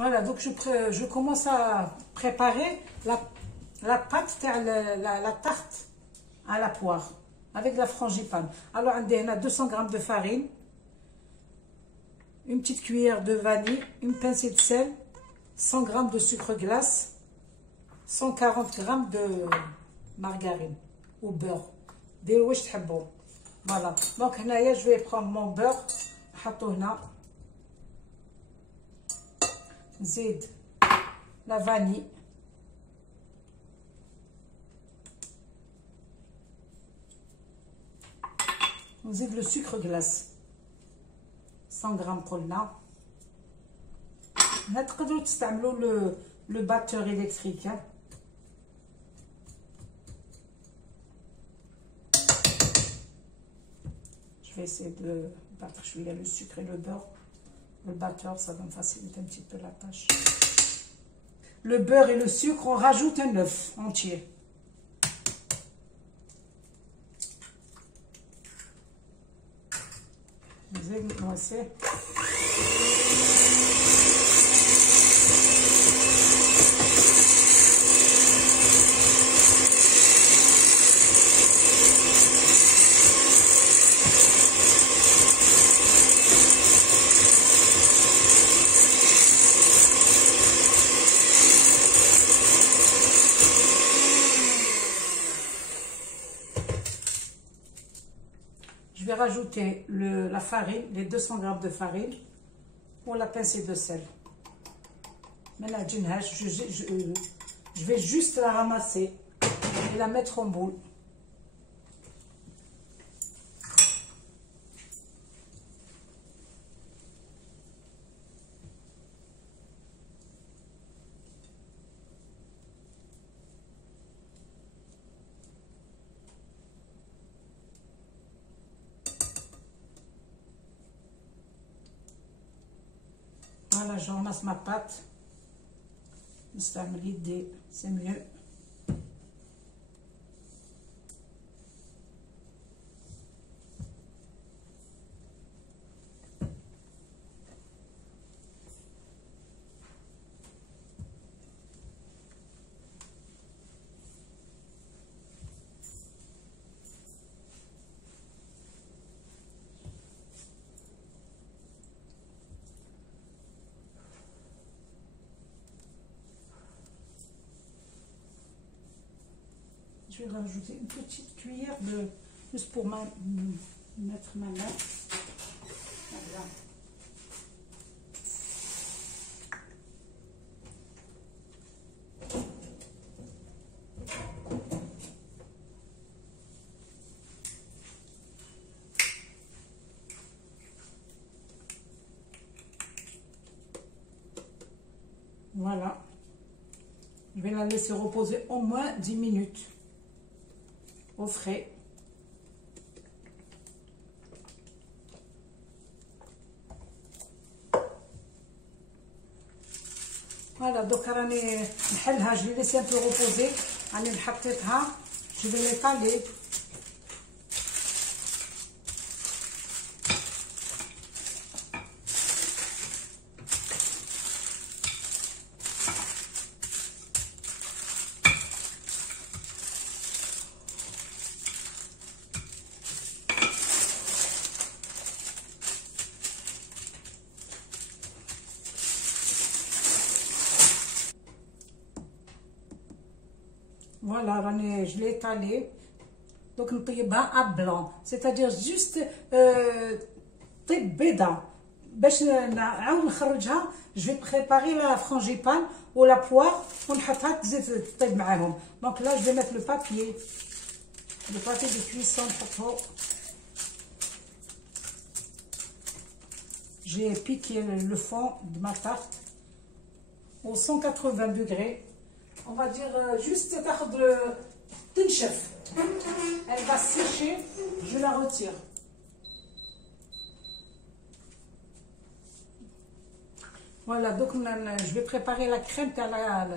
Voilà, donc je commence à préparer la pâte de la tarte à la poire avec la frangipane. Alors, on a 200 g de farine, une petite cuillère de vanille, une pincée de sel, 100 g de sucre glace, 140 g de margarine ou beurre. Voilà, donc là, je vais prendre mon beurre, نزيد la vanille, نزيد le sucre glace 100 g قلنا. هنا تقدروا تستعملوا le batteur électrique. Je vais essayer de battre le sucre et le beurre. Le batteur, ça va me faciliter un petit peu la tâche. Le beurre et le sucre, on rajoute un œuf entier. Vous allez commencer. Je vais rajouter la farine, les 200 g de farine ou la pincée de sel. Maintenant, je vais juste la ramasser et la mettre en boule. Voilà, je ramasse ma pâte. C'est mieux. Je vais rajouter une petite cuillère juste pour mettre ma main. Voilà. Voilà. Je vais la laisser reposer au moins 10 minutes. Au frais. Voilà, donc je vais laisser un peu reposer. Je vais l'étaler. Voilà, je l'ai étalé. Donc, nous payons à blanc. C'est-à-dire juste طيب بيضة. باش نعاود نخرجها. Je vais préparer la frangipane ou la poire. ونحطها تزيد تطيب معاهم. Donc là, je vais mettre le papier. Le papier de cuisson. J'ai piqué le fond de ma tarte au 180 degrés. On va dire juste تنشف. Elle va sécher, je la retire. Voilà, donc je vais préparer la crème à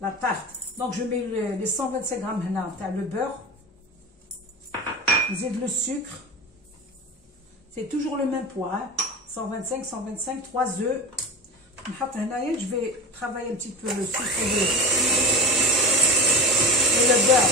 la tarte. Donc je mets les 125 g le beurre, le sucre. C'est toujours le même poids, hein. 125, 125, 3 œufs. نحط هنايا جو في ترافاي ان تي بو لو سوفل لو بير.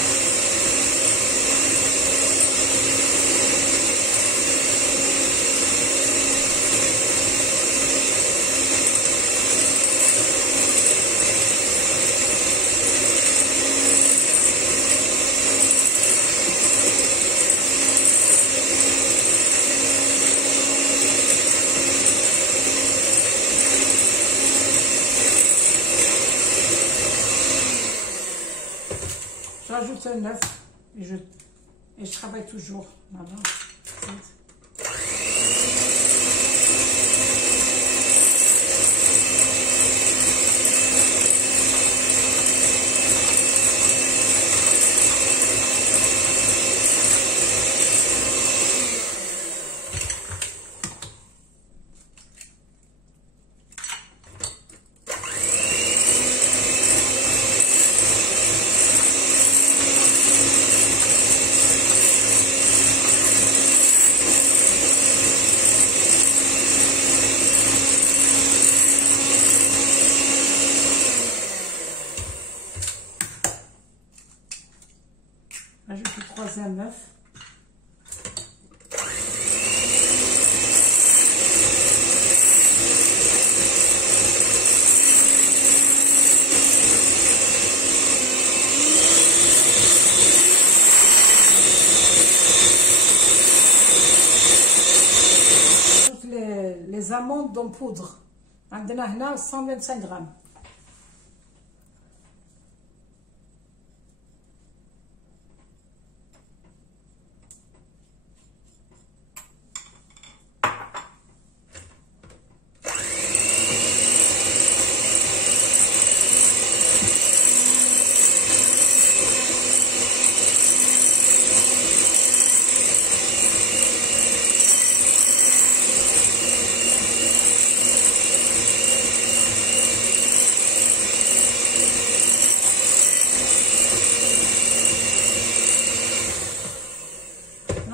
J'ajoute un œuf et je travaille toujours. Voilà. Ajoute le troisième œuf. Ajoute les amandes en poudre. عندنا هنا 125 grammes.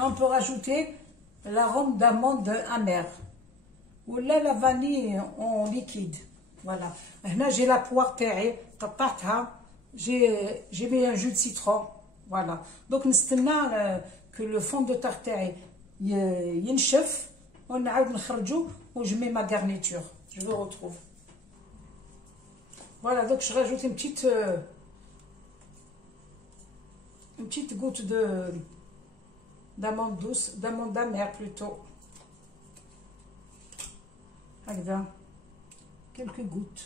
On peut rajouter l'arôme d'amande amère ou là la vanille en liquide. Voilà. Là j'ai la poire تاعي قطعتها. J'ai mis un jus de citron. Voilà. Donc نستنى que le fond de tarte تاعي ينشف ونعاود نخرجو و je mets ma garniture. Je le retrouve. Voilà, donc je rajoute une petite goutte d'amande douce, d'amande amère plutôt. هكذا quelques gouttes.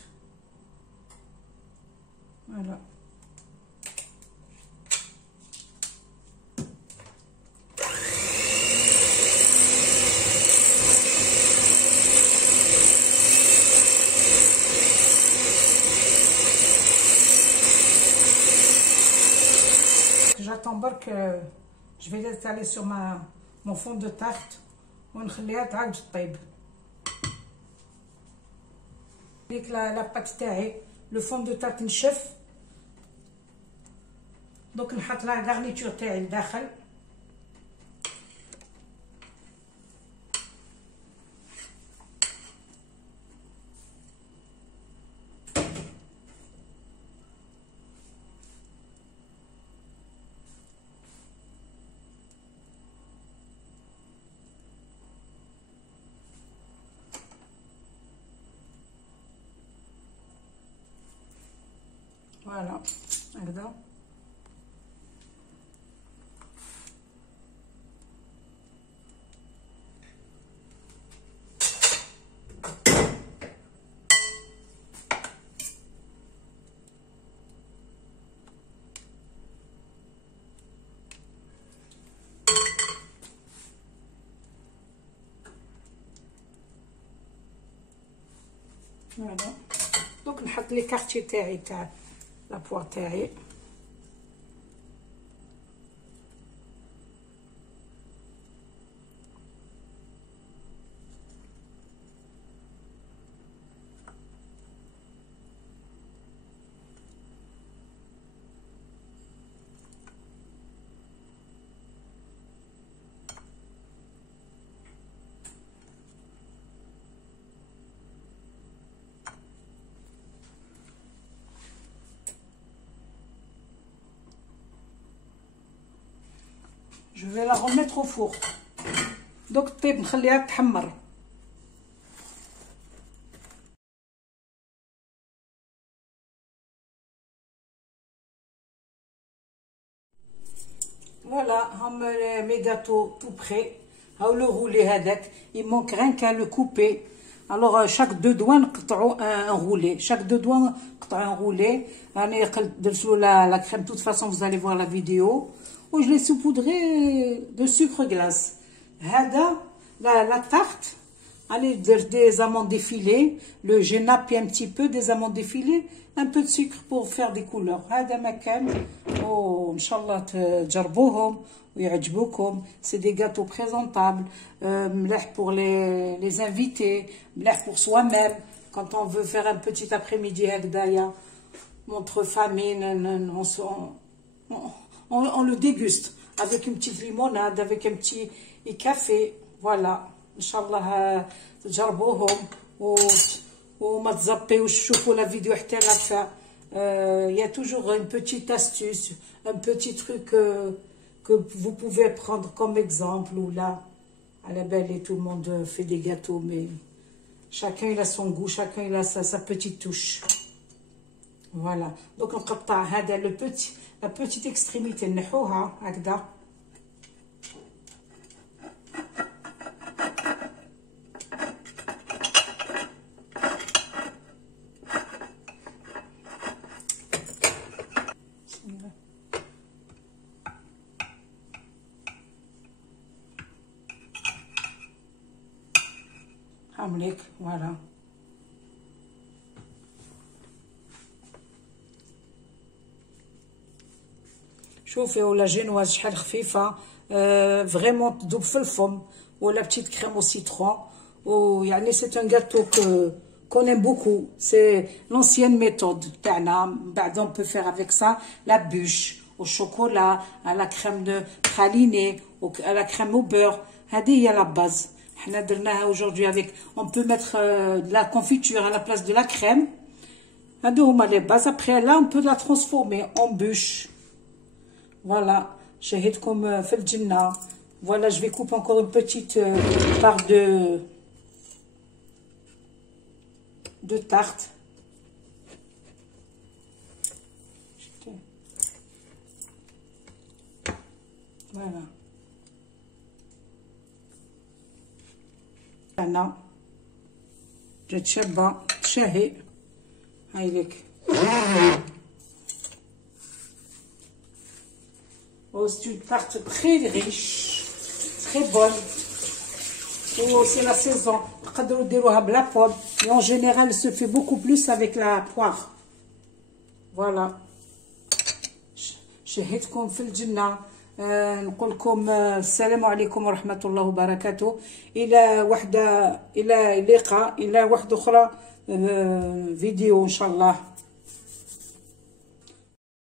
Voilà. J'attends برك. Je vais l'étaler sur mon fond de tarte ونخليها تعاود تطيب. ديك لا بات تاعي لو فون دو تارت نشف دونك نحط لا غارنيتور تاعي لداخل. Voilà, هكذا. Voilà. Donc نحط لي كارتي تاعي تاع la poire تاعي. je vais la remettre au four. دوك طيب نخليها تحمر. Voilà, mes gâteaux tout prêts. Le roulé هذاك, il manque rien qu'à le couper. Alors chaque deux doigts نقطعوا un roulé. Chaque deux doigts نقطعوا un roulé. انا درتو la crème, de toute façon vous allez voir la vidéo. Ou je l'ai saupoudré de sucre glace. هذا la tarte. Allez, des amandes défilées. J'ai nappé un petit peu des amandes défilées. Un peu de sucre pour faire des couleurs. هذا ما كان. Oh, Inch'Allah, تجربوهم ويعجبوكم. C'est des gâteaux présentables. ملاح pour les invités. ملاح pour soi-même. Quand on veut faire un petit après-midi هكذايا. Entre famille, on le déguste. Avec une petite limonade, avec un petit café. Voilà. Inch'Allah تجربوهم وما تزبيوش تشوفوا la vidéo حتى la fin. Il y a toujours une petite astuce, un petit truc que vous pouvez prendre comme exemple. Ou là, à la belle, et tout le monde fait des gâteaux, mais chacun il a son goût, chacun il a sa petite touche. Voilà. Donc on قطع هذا la petite extrémité نحوها هكذا. عملك voilà. شوفي ولا جينواز شحال خفيفه فريمون تذوب في الفم ولا بتيت كريم au citron. ويعني c'est un gâteau qu'on aime beaucoup. C'est l'ancienne méthode تاعنا. بعد on peut faire avec ça la bûche au chocolat, à la crème de pralinée, à la crème au beurre. هذه هي la base. حنا درناها aujourd'hui avec, on peut mettre de la confiture à la place de la crème. هادو هما les bases. Après là on peut la transformer en bûche. Voilà, شهيتكم في الجنة. Voilà, je vais couper encore une petite part de tarte. Voilà. أنا جات شابة تشهي. هاي لك. Oh, c'est une tarte très riche, très bonne. Oh, c'est la saison. نقدروا نديروها بلا pomme, mais en général, elle se fait beaucoup plus avec la poire. Voilà. شهيتكم في الجنة. نقول لكم السلام عليكم ورحمة الله وبركاته. إلى لقاء، إلى واحدة أخرى فيديو إن شاء الله.